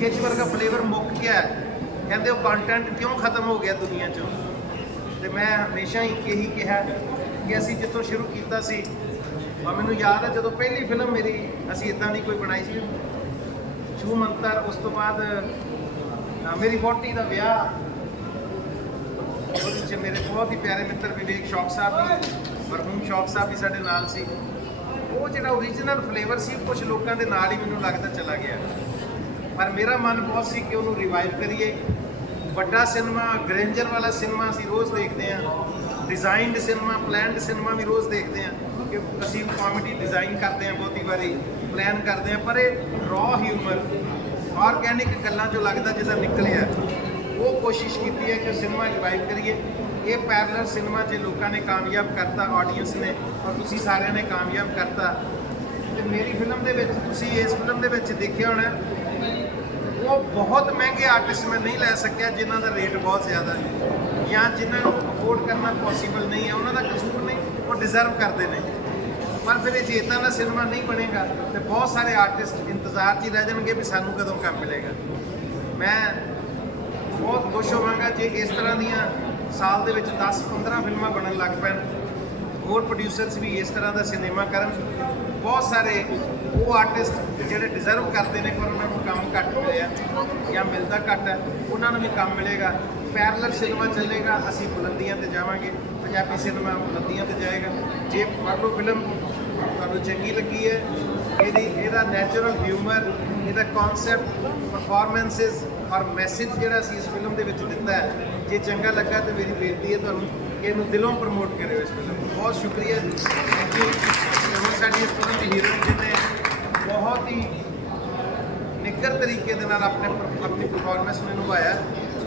ਖਿੱਚ ਵਰਗਾ ਫਲੇਵਰ ਮੁੱਕ ਗਿਆ ਕਹਿੰਦੇ ਉਹ ਕੰਟੈਂਟ ਕਿਉਂ ਖਤਮ ਹੋ ਗਿਆ ਦੁਨੀਆ 'ਚੋਂ? ਤੇ ਮੈਂ ਹਮੇਸ਼ਾ ਹੀ ਇਹੀ ਕਿਹਾ ਕਿ ਅਸੀਂ ਜਿੱਥੋਂ ਸ਼ੁਰੂ ਕੀਤਾ ਸੀ ਆ ਮੈਨੂੰ ਯਾਦ ਹੈ ਜਦੋਂ ਪਹਿਲੀ ਫਿਲਮ ਮੇਰੀ ਅਸੀਂ ਇਦਾਂ ਦੀ ਕੋਈ ਬਣਾਈ ਸੀ। ਛੂ ਮੰਤਰ, ਉਸ ਤੋਂ ਬਾਅਦ ਮੇਰੀ ਵੋਟੀ ਦਾ ਵਿਆਹ, ਉਹਦੇ 'ਚ ਮੇਰੇ ਬਹੁਤ ਹੀ ਪਿਆਰੇ ਮਿੱਤਰ ਵਿਵੇਕ ਸ਼ੌਕ ਸਾਹਿਬ ਵੀ, ਮਰਹੂਮ ਸ਼ੌਕ ਸਾਹਿਬ ਵੀ ਸਾਡੇ ਨਾਲ ਸੀ। ਉਹ ਜਿਹੜਾ ਓਰੀਜਨਲ ਫਲੇਵਰ ਸੀ ਕੁਝ ਲੋਕਾਂ ਦੇ ਨਾਲ ਹੀ ਮੈਨੂੰ ਲੱਗਦਾ ਚਲਾ ਗਿਆ। ਪਰ ਮੇਰਾ ਮਨ ਬਹੁਤ ਸੀ ਕਿ ਉਹਨੂੰ ਰਿਵਾਈਵ ਕਰੀਏ। ਵੱਡਾ ਸਿਨੇਮਾ ਗ੍ਰੈਂਜਰ ਵਾਲਾ ਸਿਨੇਮਾ ਅਸੀਂ ਰੋਜ਼ ਦੇਖਦੇ ਹਾਂ। ਡਿਜ਼ਾਈਨਡ ਸਿਨੇਮਾ ਪਲਾਨਡ ਸਿਨੇਮਾ ਵੀ ਰੋਜ਼ ਦੇਖਦੇ ਹਾਂ ਕਿ ਅਸੀਂ ਕਾਮੇਡੀ ਡਿਜ਼ਾਈਨ ਕਰਦੇ ਹਾਂ ਬਹੁਤੀ ਵਾਰੀ ਪਲਾਨ ਕਰਦੇ ਹਾਂ, ਪਰ ਇਹ ਰॉ ਹਿਊਮਰ ਆਰਗੈਨਿਕ ਗੱਲਾਂ ਜੋ ਲੱਗਦਾ ਜਿੱਦਾਂ ਨਿਕਲਿਆ, ਉਹ ਕੋਸ਼ਿਸ਼ ਕੀਤੀ ਹੈ ਕਿ ਸਿਨੇਮਾ ਰਿਵਾਈਵ ਕਰੀਏ। ਇਹ ਪੈਰਲਲ ਸਿਨੇਮਾ ਜੇ ਲੋਕਾਂ ਨੇ ਕਾਮਯਾਬ ਕਰਤਾ ਆਡੀਅנס ਨੇ, ਔਰ ਤੁਸੀਂ ਸਾਰਿਆਂ ਨੇ ਕਾਮਯਾਬ ਕਰਤਾ। ਤੇ ਮੇਰੀ ਫਿਲਮ ਦੇ ਵਿੱਚ ਤੁਸੀਂ ਇਸ ਫਿਲਮ ਦੇ ਵਿੱਚ ਦੇਖਿਆ ਹੋਣਾ ਉਹ ਬਹੁਤ ਮਹਿੰਗੇ ਆਰਟਿਸਟ ਮੈਂ ਨਹੀਂ ਲੈ ਸਕਿਆ ਜਿਨ੍ਹਾਂ ਦਾ ਰੇਟ ਬਹੁਤ ਜ਼ਿਆਦਾ ਹੈ। ਜਾਂ ਜਿਨ੍ਹਾਂ ਨੂੰ ਅਫੋਰਡ ਕਰਨਾ ਪੋਸੀਬਲ ਨਹੀਂ ਹੈ, ਉਹਨਾਂ ਦਾ ਕਸੂਰ ਨਹੀਂ, ਉਹ ਡਿਜ਼ਰਵ ਕਰਦੇ ਨੇ। ਪਰ ਫਿਰ ਇਹ ਚੇਤਾਂ ਦਾ ਸਿਨੇਮਾ ਨਹੀਂ ਬਣੇਗਾ ਤੇ ਬਹੁਤ ਸਾਰੇ ਆਰਟਿਸਟ ਇੰਤਜ਼ਾਰ 'ਚ ਹੀ ਰਹਿ ਜਾਣਗੇ ਵੀ ਸਾਨੂੰ ਕਦੋਂ ਕੰਮ ਮਿਲੇਗਾ। ਮੈਂ ਬਹੁਤ ਖੁਸ਼ ਹੋਵਾਂਗਾ ਜੇ ਇਸ ਤਰ੍ਹਾਂ ਦੀਆਂ ਸਾਲ ਦੇ ਵਿੱਚ 10-15 ਫਿਲਮਾਂ ਬਣਨ ਲੱਗ ਪੈਣ ਹੋਰ ਪ੍ਰੋਡਿਊਸਰਸ ਵੀ ਇਸ ਤਰ੍ਹਾਂ ਦਾ ਸਿਨੇਮਾ ਕਰਨ। ਬਹੁਤ ਸਾਰੇ ਉਹ ਆਰਟਿਸਟ ਜਿਹੜੇ ਡਿਜ਼ਰਵ ਕਰਦੇ ਨੇ ਪਰ ਉਹਨਾਂ ਨੂੰ ਕੰਮ ਘੱਟ ਮਿਲਿਆ ਜਾਂ ਮਿਲਦਾ ਘੱਟ ਹੈ ਉਹਨਾਂ ਨੂੰ ਵੀ ਕੰਮ ਮਿਲੇਗਾ। ਪੈਰਲਲ ਸਿਨੇਮਾ ਚੱਲੇਗਾ, ਅਸੀਂ ਬੁਲੰਦੀਆਂ ਤੇ ਜਾਵਾਂਗੇ, ਪੰਜਾਬੀ ਸਿਨੇਮਾ ਬੁਲੰਦੀਆਂ ਤੇ ਜਾਏਗਾ। ਜੇ ਪੜ੍ਹ ਫਿਲਮ ਤੁਹਾਨੂੰ ਚੰਗੀ ਲੱਗੀ ਹੈ, ਇਹਦੀ ਇਹਦਾ ਨੈਚੁਰਲ ਹਿਊਮਰ ਇਹਦਾ ਕਨਸੈਪਟ ਪਰਫਾਰਮੈਂਸਸ ਔਰ ਮੈਸੇਜ ਜਿਹੜਾ ਅਸੀਂ ਇਸ ਫਿਲਮ ਦੇ ਵਿੱਚ ਦਿੱਤਾ ਹੈ, ਜੇ ਚੰਗਾ ਲੱਗਾ ਤਾਂ ਮੇਰੀ ਬੇਨਤੀ ਹੈ ਤੁਹਾਨੂੰ ਕਿ ਇਹਨੂੰ ਦਿਲੋਂ ਪ੍ਰਮੋਟ ਕਰਿਓ ਇਸ ਫਿਲਮ ਨੂੰ। ਬਹੁਤ ਸ਼ੁਕਰੀਆ ਜੀ। ਥੈਂਕ ਯੂ ਹੁਣ ਸਾਡੀ ਇਸ ਫਿਲਮ ਦੀ ਹੀਰੋਇਨ ਜਿਹਨੇ ਬਹੁਤ ਹੀ ਨਿੱਘਰ ਤਰੀਕੇ ਦੇ ਨਾਲ ਆਪਣੇ ਆਪਣੀ ਪਰਫਾਰਮੈਂਸ ਨੂੰ ਨਿਭਾਇਆ।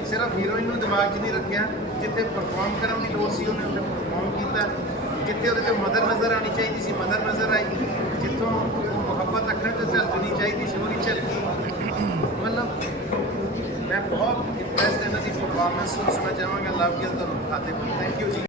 ਸਿਰਫ ਹੀਰੋਇਨ ਨੂੰ ਦਿਮਾਗ 'ਚ ਨਹੀਂ ਰੱਖਿਆ, ਜਿੱਥੇ ਪਰਫਾਰਮ ਕਰਨ ਦੀ ਲੋੜ ਸੀ ਉਹਨੇ ਉੱਥੇ ਪਰਫਾਰਮ ਕੀਤਾ। ਜਿੱਥੇ ਉਹਦੇ 'ਚ ਮਦਰ ਨਜ਼ਰ ਆਣੀ ਚਾਹੀਦੀ ਸੀ ਮਦਰ ਨਜ਼ਰ ਆਈ। ਜਿੱਥੋਂ ਝਲਕਣੀ ਚਾਹੀਦੀ ਸੀ ਉਹਦੀ ਝਲਕੀ ਮਤਲਬ ਮੈਂ ਬਹੁਤ ਇੰਪ੍ਰੈਸਡ ਇਹਨਾਂ ਦੀ ਪਰਫਾਰਮੈਂਸ ਨੂੰ ਸੁਣਨਾ ਚਾਹਾਂਗਾ। ਲਵ ਗਿਲ ਤੁਹਾਨੂੰ ਖਾਤੇ ਥੈਂਕ ਯੂ ਜੀ।